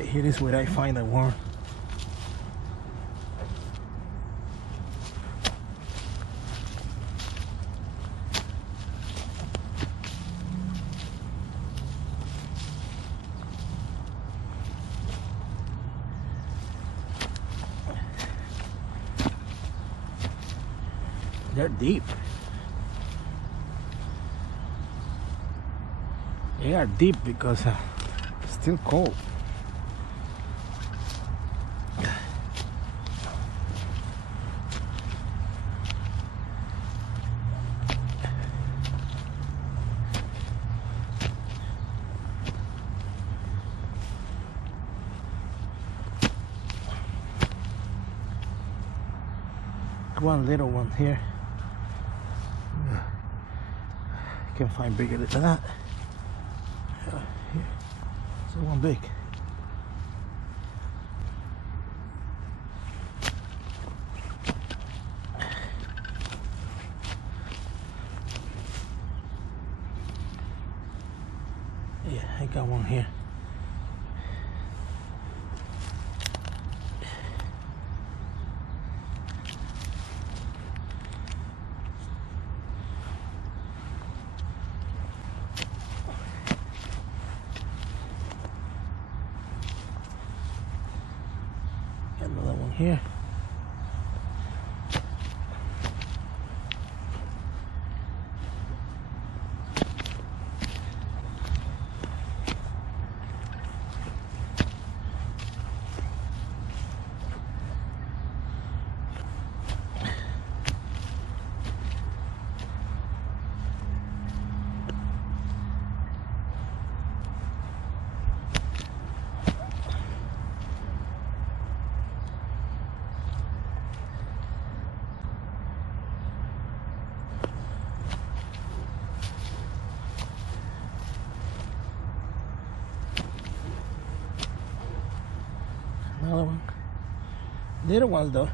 Here is where I find the worm. They're deep. They are deep because it's still cold. One little one here. Can find bigger than that. Here, so one big. Yeah, I got one here. Another one here. Another one. Little ones though.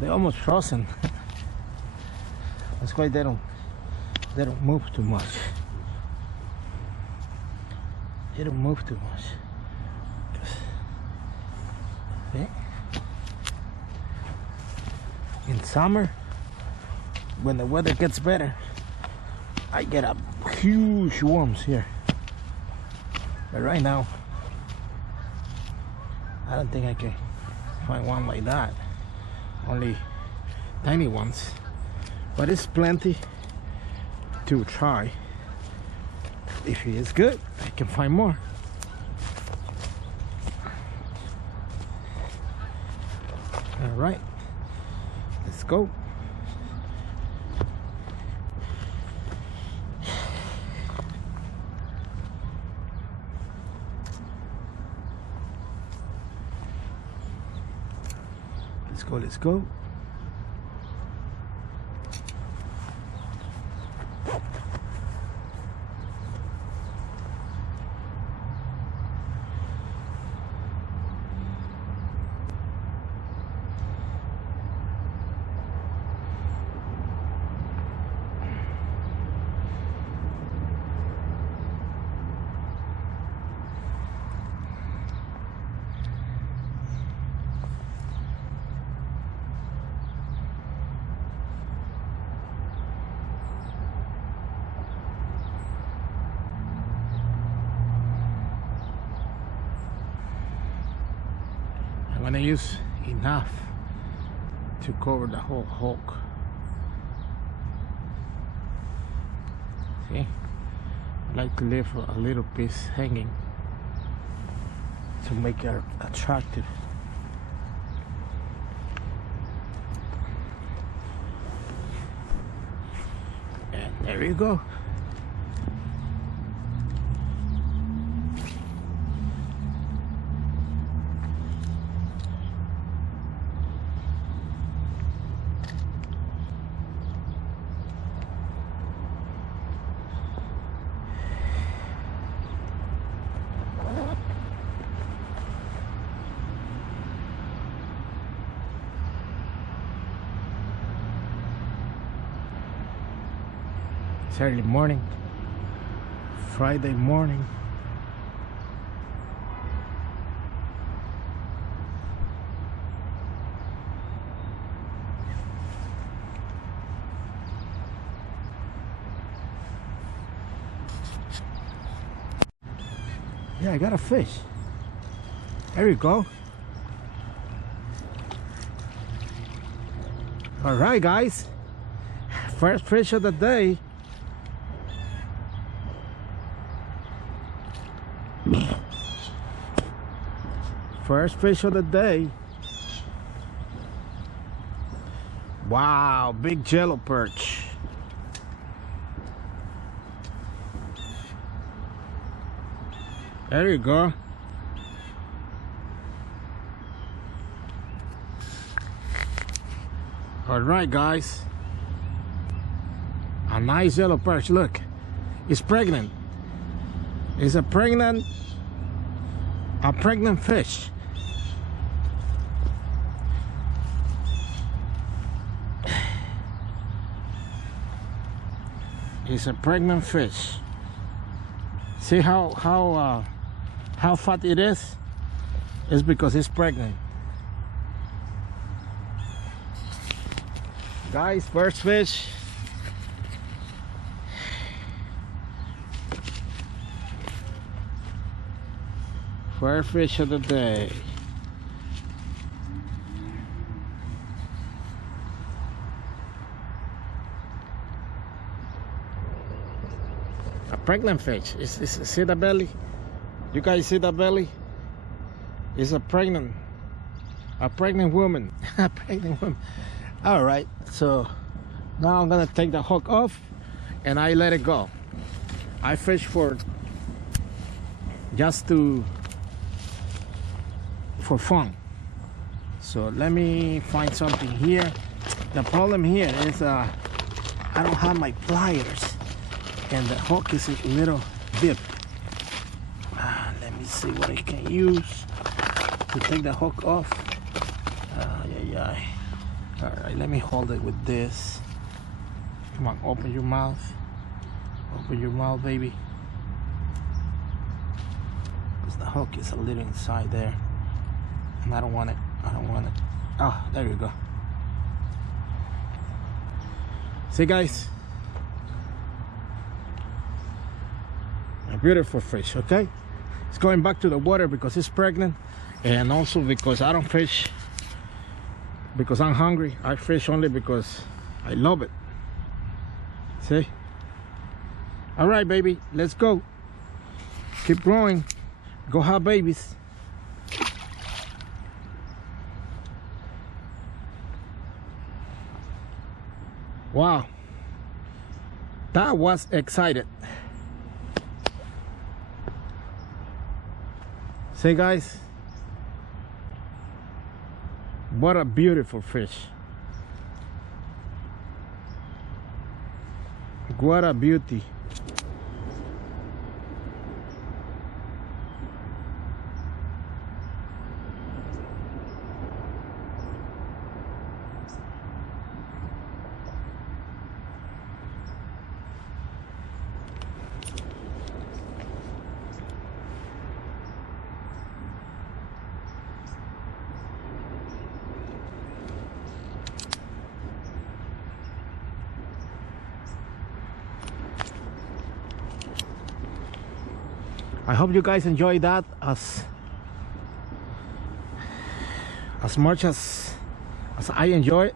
They're almost frozen. That's why they don't move too much. They don't move too much. Okay. In summer, when the weather gets better, I get a huge worms here. But right now, I don't think I can find one like that. Only tiny ones. But it's plenty to try. If it is good, I can find more. All right, let's go. Let's go. I'm gonna use enough to cover the whole hulk. See, I like to leave a little piece hanging to make it attractive. And there you go. It's early morning, Friday morning. Yeah, I got a fish. There you go. All right, guys. First fish of the day. First fish of the day. Wow, big yellow perch. There you go. All right, guys. A nice yellow perch. Look, it's pregnant. It's a pregnant fish. It's a pregnant fish. See how fat it is? It's because it's pregnant. Guys, first fish. First fish of the day. A pregnant fish. See the belly? You guys see the belly? It's a pregnant woman. A pregnant woman. All right, so now I'm gonna take the hook off and I let it go. I fish for fun. So let me find something here. The problem here is I don't have my pliers and the hook is a little dip. Let me see what I can use to take the hook off. Yeah. All right, let me hold it with this. Come on, open your mouth. Open your mouth, baby. Because the hook is a little inside there. And I don't want it. Oh, there you go. See, guys? A beautiful fish, okay? It's going back to the water because it's pregnant. And also because I don't fish because I'm hungry. I fish only because I love it. See? All right, baby, let's go. Keep growing. Go have babies. Wow, that was excited. See, guys, what a beautiful fish. What a beauty. I hope you guys enjoy that as much as I enjoy it.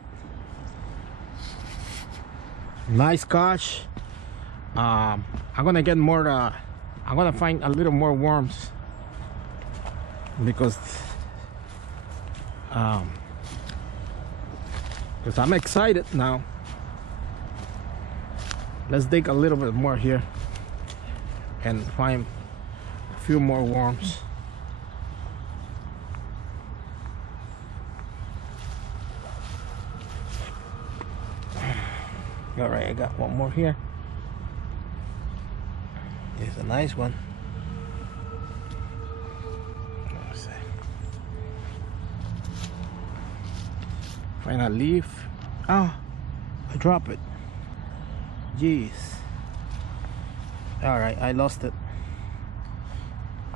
Nice catch. I'm gonna get more. I'm gonna find a little more worms because I'm excited now. Let's dig a little bit more here and find a few more worms. All right, I got one more here. It's a nice one. Let's see. Find a leaf. Oh, I dropped it. Jeez. All right, I lost it.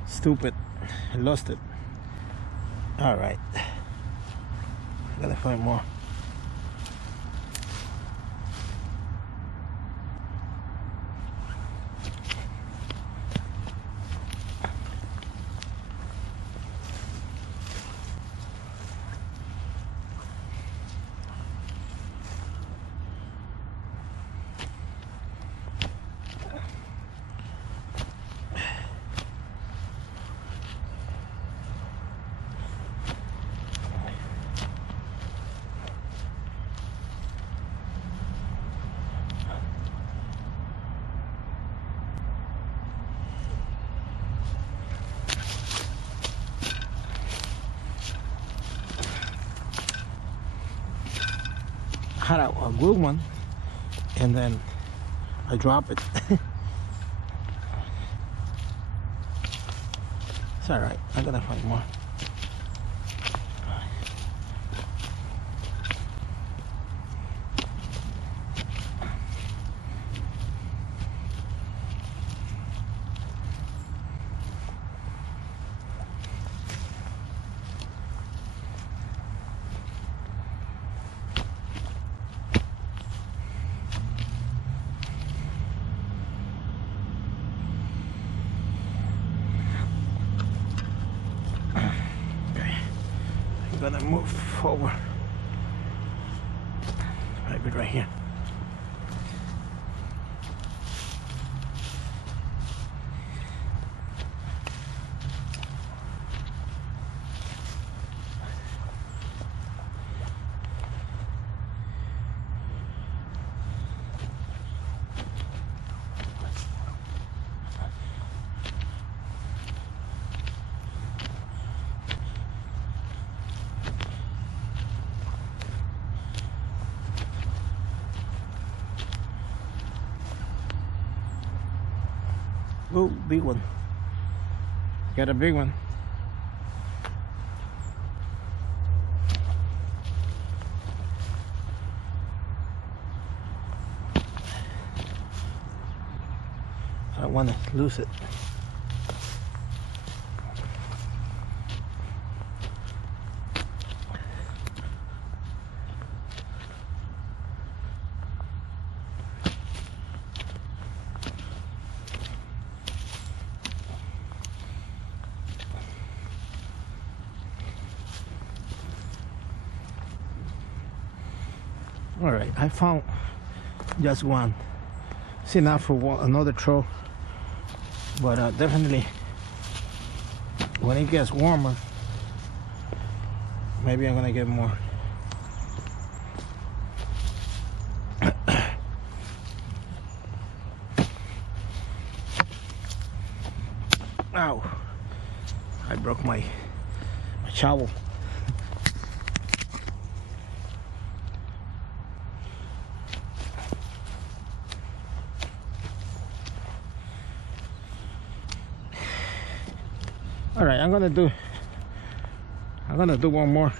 Stupid. I lost it. All right. I gotta find more. had a good one, and then I drop it. It's all right. I'm gonna find more. Gonna move forward. Maybe right here. Oh, big one. Got a big one. I want to lose it. All right, I found just one. It's enough for another throw, but definitely when it gets warmer, maybe I'm gonna get more. Ow! I broke my shovel. All right, I'm gonna do one more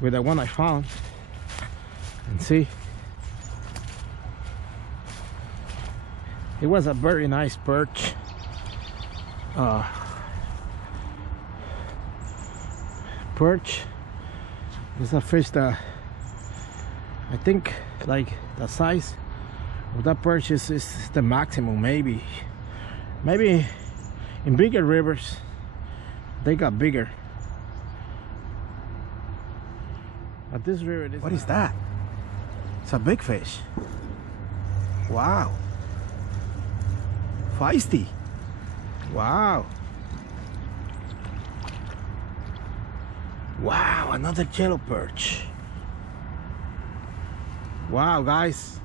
with the one I found and see. It was a very nice perch. Perch is a fish that I think like the size of that perch is the maximum. Maybe in bigger rivers they got bigger, but this river is. What is that? It's a big fish. Wow. Feisty. Wow. Wow, another yellow perch. Wow, guys.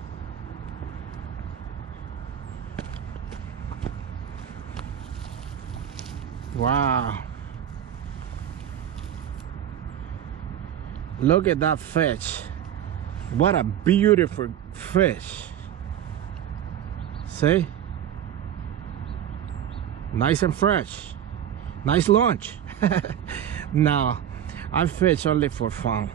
Wow. Look at that fish. What a beautiful fish. See? Nice and fresh. Nice lunch. Now, I fish only for fun.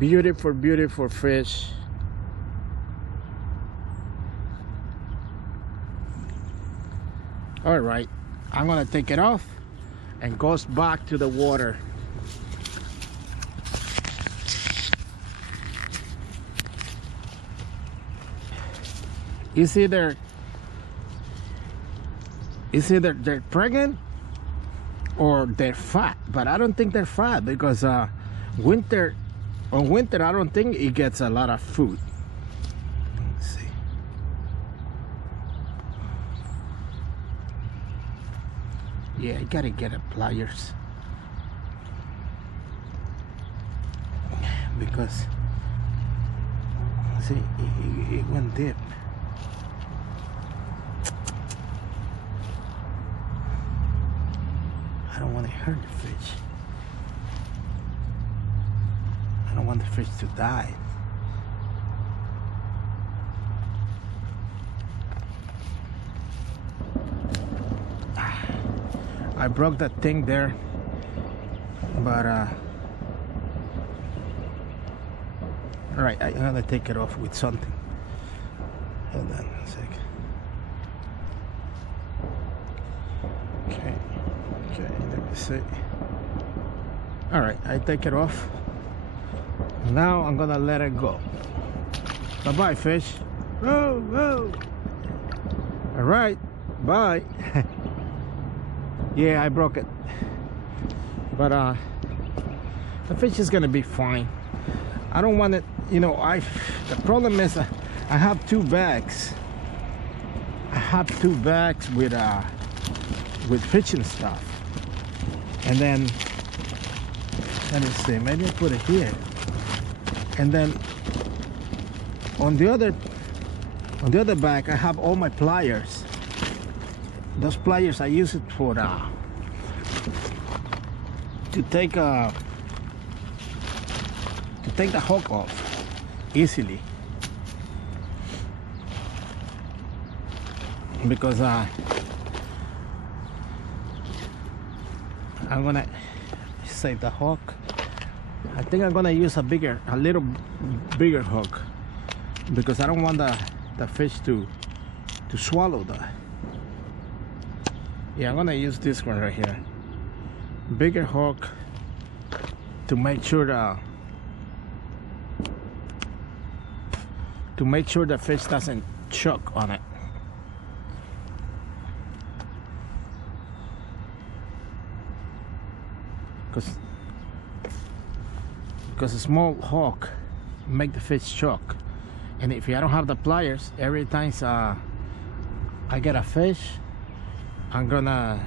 Beautiful, beautiful fish. All right, I'm gonna take it off and goes back to the water. It's either they're pregnant or they're fat, but I don't think they're fat because winter I don't think it gets a lot of food. Let's see. Yeah, I gotta get a pliers because see it went deep. don't want to hurt the fish. I don't want the fish to die. I broke that thing there, but all right, I'm gonna take it off with something. Hold on a sec. Okay, let me see. All right, I take it off. Now I'm gonna let it go. Bye bye, fish. Whoa, whoa. All right, bye. Yeah, I broke it, but the fish is gonna be fine. I don't want it, you know. The problem is I have two bags. I have two bags with fishing stuff, and then let me see. Maybe I put it here, and then on the other bag I have all my pliers. Those pliers I use it for to take the hook off easily, because I'm gonna save the hook. I think I'm gonna use a little bigger hook, because I don't want the fish to swallow that. Yeah, I'm gonna use this one right here. Bigger hook to make sure the fish doesn't choke on it. Because a small hook make the fish choke, and if I don't have the pliers, every time I get a fish, I'm gonna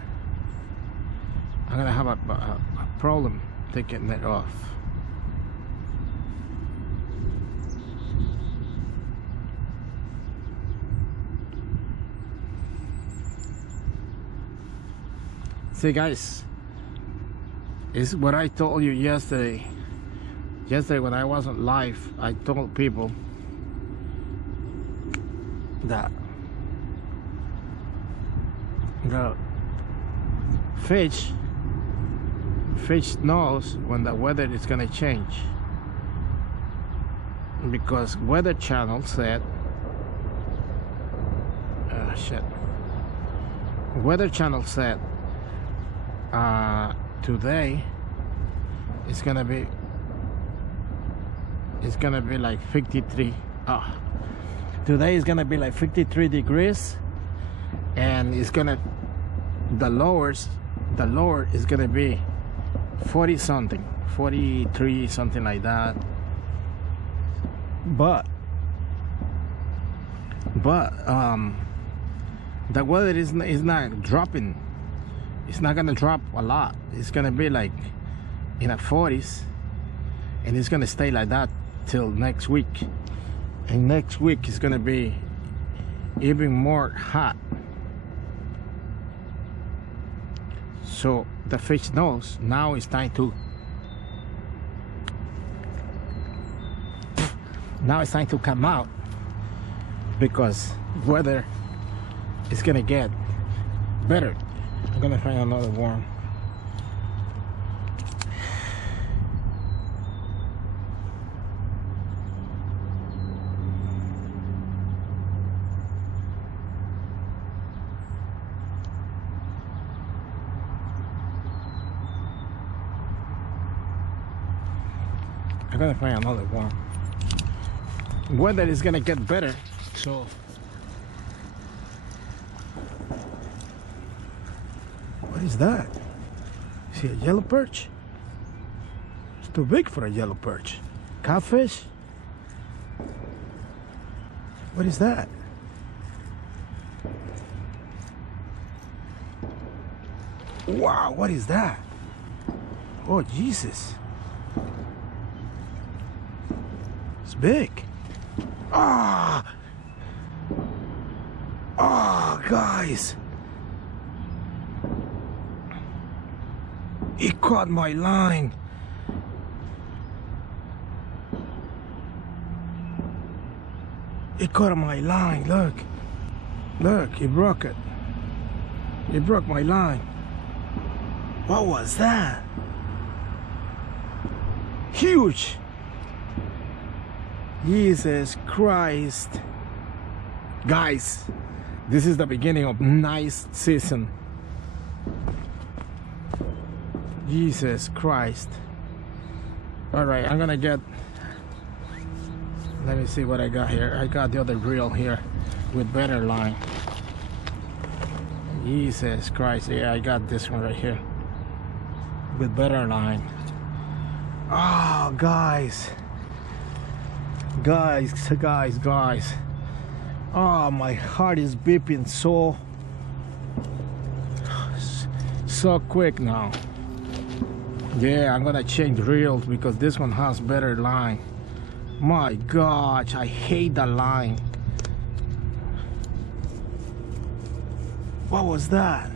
have a problem taking it off. See, guys, is what I told you yesterday. Yesterday when I wasn't live, I told people that the fish knows when the weather is gonna change, because Weather Channel said Weather Channel said today it's gonna be like 53. Today is gonna be like 53 degrees, and it's gonna the lower is gonna be 40 something, 43 something like that. But the weather is not dropping. It's not gonna drop a lot. It's gonna be like in the 40s, and it's gonna stay like that till next week. And next week is gonna be even more hot. So the fish knows now it's time to come out, because weather is gonna get better. I'm gonna find another worm. I'm gonna find another one. Weather is gonna get better, so what is that? See, a yellow perch? It's too big for a yellow perch. Catfish? What is that? Wow, what is that? Oh, Jesus. It's big. Ah! Ah, guys. He caught my line. He caught my line. Look. Look, he broke it. He broke my line. What was that? Huge. Jesus Christ. Guys, this is the beginning of nice season. Jesus Christ. Alright, I'm gonna get, let me see what I got here. I got the other reel here with better line. Jesus Christ. Yeah, I got this one right here with better line. Oh, guys. Guys. Oh, my heart is beeping so quick now. Yeah, I'm gonna change reels because this one has better line. My gosh, I hate the line. What was that?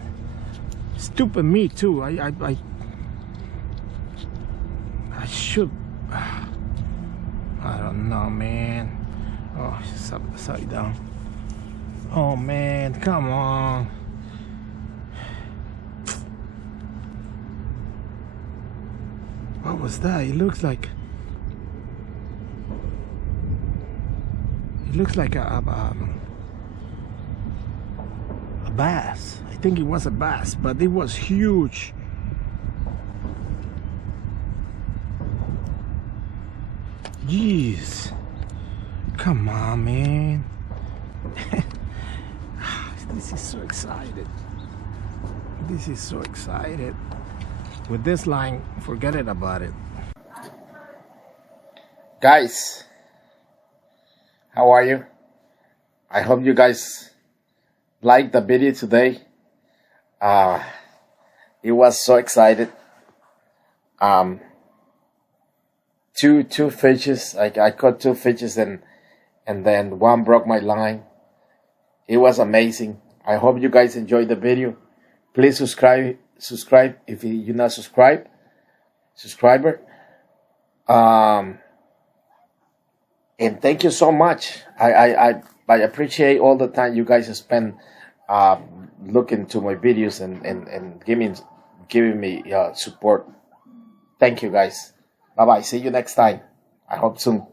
Stupid me too. I should. I don't know, man. Oh, it's upside down. Oh man, come on. What was that? It looks like a bass. I think it was a bass, but it was huge. Jeez, come on, man. This is so excited. This is so excited. With this line, forget it about it. Guys, how are you? I hope you guys liked the video today. It was so excited. Two fishes. I caught 2 fishes and then one broke my line. It was amazing. I hope you guys enjoyed the video. Please subscribe if you're not subscriber. And thank you so much. I appreciate all the time you guys spend looking to my videos and giving me support. Thank you guys. Bye bye. See you next time. I hope soon.